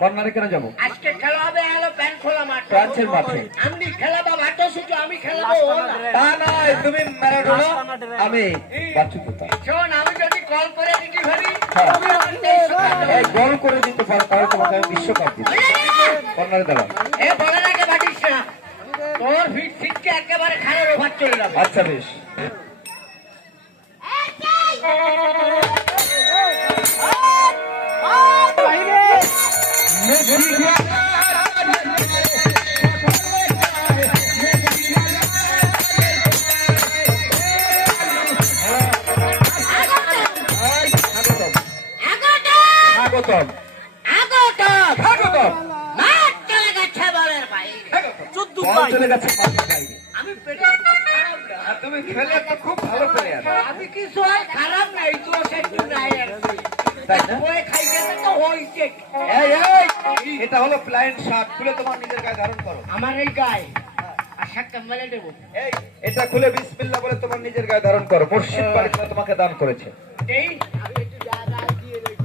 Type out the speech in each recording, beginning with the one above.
কর্নারে কেন যাবো? আজকে খেলা হবে হলো প্যান খোলা মাঠ। ফ্রান্সের মাঠে। আমি খেলাবো মাঠে শুধু আমি খেলাবো। তা নয়, তুমি ম্যারাডোনা, আমি বাচ্চু কোথা। শোন, আমি যদি কল করে দিতে পারি, এই গোল করে দিতে পারো তাহলে তোমাকে আমি বিশ্বকাপ দিব। কর্নারে দাঁড়াও। এ বলে রাখে বাটিস না, তোর ফিট ফিটকে একেবারে খালের ওভার চলে যাবে। আচ্ছা বেশ। স্বাগতম স্বাগতম স্বাগতম। মাঠ চলে গেছে বলের ভাই। বল চলে গেছে মাঠের বাইরে। আমি পেটে খারাপ না। আর তুমি খেলে তো খুব ভালো প্লেয়ার, আমি কিছু আর খারাপ নাই, তো সেটু নাই আর কি। তাই না? ওই খাইতে তো হইছে। এই এই এটা হলো প্লায়েন্ট শার্ট, খুলে তোমার নিজের গায়ে ধারণ করো। আমার এই গায়ে আশা কামালে দেবো। এই এটা খুলে বিসমিল্লাহ বলে তোমার নিজের গায়ে ধারণ করো। মুর্শিদ বাড়িতে তোমাকে দান করেছে। এই আমি একটু জায়গা দিয়ে রইছি।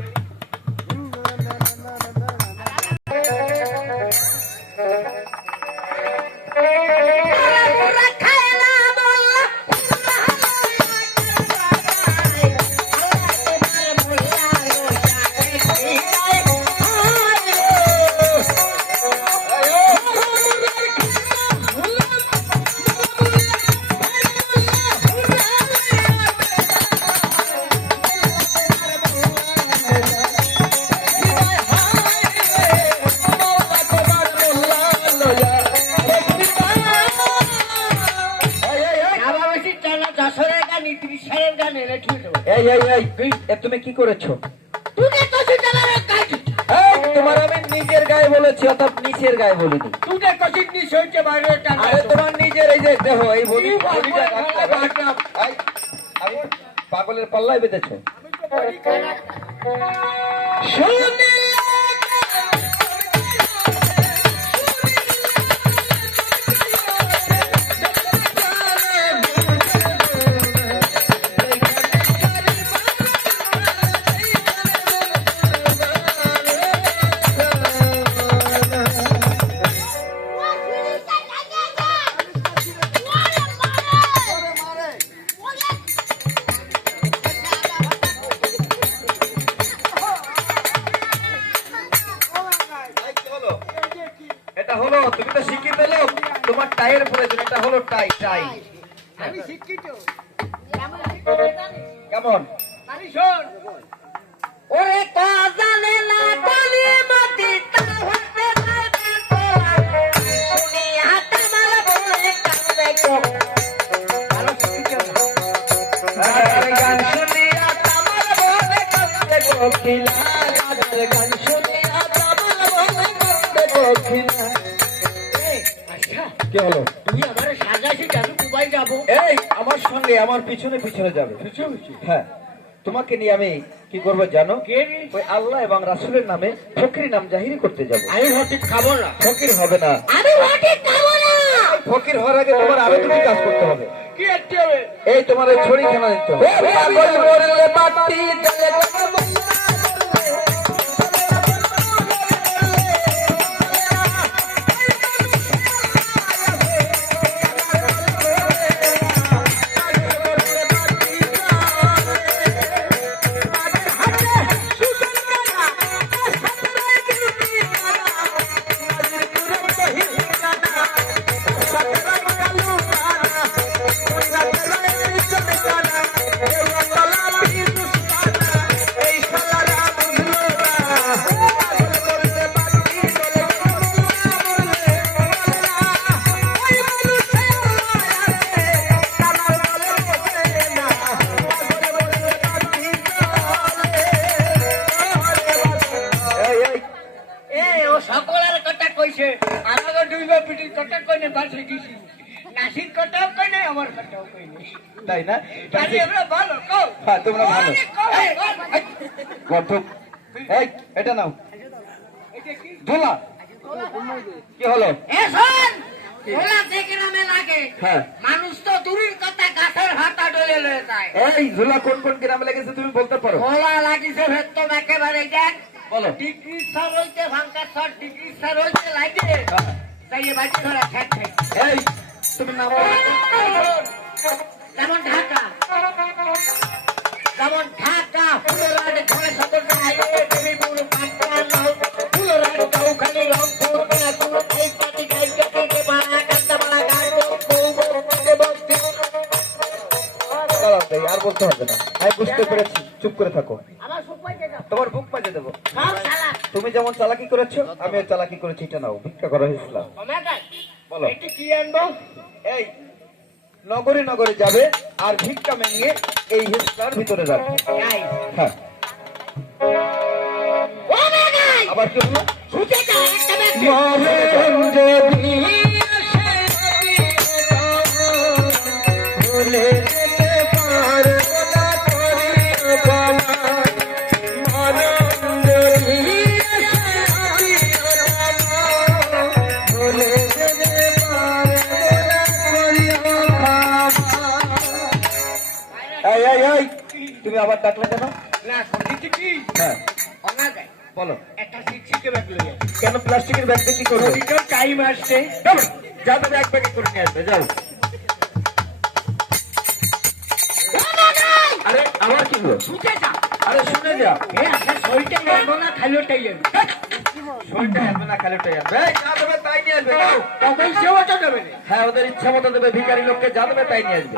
এই এই এই তুমি কি করেছো? তোমার আমি নিজের গায়ে বলেছি, অর্থাৎ নিচের গায়ে বলিনি। আরে তোমার নিজের এই যে দেহ, এই আমি পাগলের পাল্লায় বেঁধেছো। এটা হলো, তুমি তো শিক্ষিত লোক, তোমার টাইয়ের প্রয়োজন। এটা হলো টাই টাই। আমি শিক্ষিত। কেমন? ওরে কাজালে না কালি মতি তাহতে যাবে তোলা শুনি হাতে মালা বলে কাঁদবে গো। ভালো শিক্ষিত। গান শুনিয়া তামাল বলে কাঁদবে কোকিলা, গান শুনিয়া তামাল বলে কাঁদবে কোকিলা। আচ্ছা, কি হলো? তুমি আমারে সাজাইছি যাবে দুবাই যাবো। এই আমার সঙ্গে আমার পিছনে পিছনে যাবে। হ্যাঁ, তোমাকে নিয়ে আমি কি করবো জানো? ওই আল্লাহ এবং রাসূলের নামে ফকির নাম জাহিরি করতে যাবো। আমি হঠিক খাবো না। ফকির হবে না। আমি হঠিক খাবো না। ফকির হওয়ার আগে তোমার আরো দুটি কাজ করতে হবে। কি করতে হবে? এই তোমার ওই ছড়ি খেলা দিতে হবে। সকলের কথা কইছে, আমাকে দুইবার পিটির কথা কইনে বাসে গেছি। নাসির কথাও কইনে, আমার কথাও কইনে। তাই না? তাহলে আমরা ভালো কও। হ্যাঁ, তোমরা ভালো। কও, কত এই এটা নাও। এটা কি? ধোলা কি হলো? এ শোন, ওলা থেকে নামে লাগে। হ্যাঁ, মানুষ তো দূরের কথা গাছের হাতা ডলে লয়ে যায়। এই ঝোলা কোন কোন গ্রামে লেগেছে তুমি বলতে পারো? ওলা লাগিছে ভেতম একেবারে দেখ বলো। ডিগ্রি স্যার হইতে ভাঙ্কা স্যার ডিগ্রি স্যার হইতে লাগে তাই এ বাড়ি ধরা ঠেক ঠেক এই তুমি নাম বলো। যেমন ঢাকা যেমন ঢাকা ফুলরাট ঘরে সকল হাইওয়ে দেবী বুড়ো পাট্টা নাও ফুলরাট চৌখালি রংপুর বেনাপুর এই পাটি গাইতে থেকে বাড়া কান্তা বাড়া গাড়ো বউ বউ বক্তি দাঁড়াও ভাই, আর বলতে হবে না, আমি বুঝতে পেরেছি, চুপ করে থাকো। আমার সুপাই যেটা তোমার বুক মাঝে দেবো। সব শালা তুমি যেমন চালাকি করেছো আমিও চালাকি করেছি, এটা নাও, ভিক্ষা করা হয়েছিল। ওমেগা বলো। এটি কি আনবো এই নগরে নগরে যাবে আর ভিক্ষা মেঙে এই হিস্সার ভিতরে রাখবে। গাই হ্যাঁ, ওমেগা আবার কি হলো? ছুটে যাও একটা ব্যাগ মরণ যদি ভুলে যেতে পারবো না তোর বাবা। মরণ যদি ভুলে যেতে পারবো না তোর বাবা। এই, এই, এই, তুমি আবার ডাকলে কেন? না সত্যি কি হ্যাঁ, ওমেগা বলো। একটা শিক্ষিকে ব্যাগ লইয়া কেন প্লাস্টিকের ব্যাগটা কি করবে? ওদিকেও টাইম আসছে যাও তো ব্যাগ প্যাকে করে নিয়ে আসবে, যাও। আরে আমার কি হলো? ছুটে যাও আরে শুনে যা, এ আচ্ছা শরীরটা নেবো না খালিটাই যাবে শরীরটা আসবে না খালি ওটাই আসবে। এই, যা দেবে তাই নিয়ে আসবে, যাও। তখন সেও তো দেবে না হ্যাঁ, ওদের ইচ্ছা মতো দেবে, ভিখারি লোককে যা দেবে তাই নিয়ে আসবে।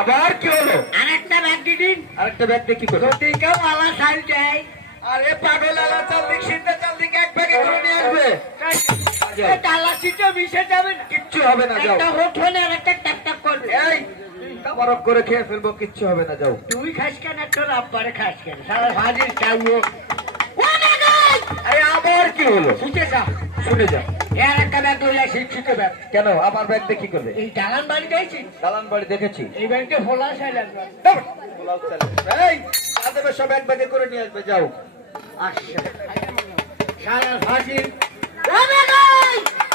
আবার কি হলো? আরেকটা ব্যাগ দিদিন আরেকটা ব্যাগ দিয়ে কি করবে? যদি কেউ আলা চাল চাই আরে পাগল, আলা চাল দিক, সিদ্ধা চাল দিক, এক ব্যাগে করে নিয়ে আসবে। ডালা সিটে মিশে যাবে না কিচ্ছু হবে না, যাও। একটা হোট হলে আর একটা ট্যাপ ট্যাপ করবে এই, বরফ করে খেয়ে ফেলবো, কিচ্ছু হবে না, যাও। তুই খাস কেন তোর আব্বারে খাস কেন সারা ভাজির চাইও আরে আবার কি হলো? ছুটে যা শুনে যা। এর একটা ব্যাগ লইয়া শিক্ষিত ব্যাগ কেন আমার ব্যাগ দিয়ে কি করবে? এই দালান বাড়ি দিয়েছি দালান বাড়ি দেখেছি। এই ব্যাগটা খোলা চাই লাগবে এই, যা দেবে সব এক ব্যাগে করে নিয়ে আসবে, যাও। আচ্ছা সারা ভাজির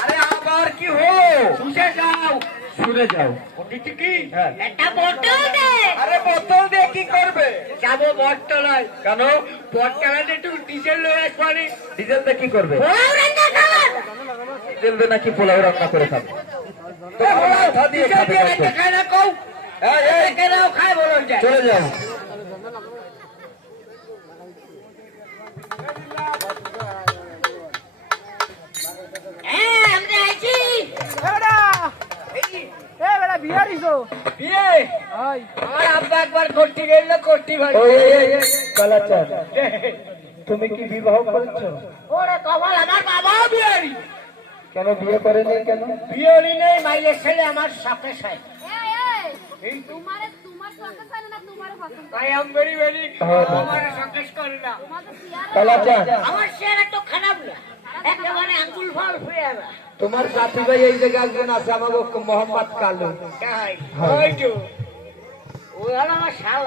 আরে আবার কি হলো? ছুটে যাও শুনে যাও। ওদিকে কি হ্যাঁ। একটা বোতল দে আরে বোতল দিয়ে কি করবে? যাবো বটতলায় কেন? বটতলায় একটু ডিজেল লয়ে আসবানি ডিজেল দিয়ে কি করবে? ডিজেল দিয়ে নাকি পোলাও রান্না করে খাবে? তো পোলাও থা দিয়ে খাবে কত? এই, এই, খায় বলো যায় চলে যাও। হ্যাঁ আমরা আছি বিয়ে? আমার আব্বা একবার করতে গেল করতে ভাই ওই, এই, এই, এই, কালাচাঁদ, তুমি কি বিবাহ করেছো? ওরে কপাল আমার বাবাও বিয়ারি কেন বিয়ে করেনি কেন? বিয়ারি নেই মাইয়ের ছেলে আমার সাথে সাথে तुम्हारे तुम्हारे स्वागत है ना तुम्हारे पसंद তাই আম ভেরি ভেরি হ্যাঁ। আমার সাথে করে না तुम्हारा तो प्यार কালাচাঁদ, আমার শেয়ার তো খারাপ না একেবারে আঙ্গুল ফল হয়ে যাবে তোমার সাথী ভাই এই জায়গায় একজন আছে, আমাকে মোহাম্মদ কালু। তাই হ্যাঁ। ওই তো ও হলো আমার শালা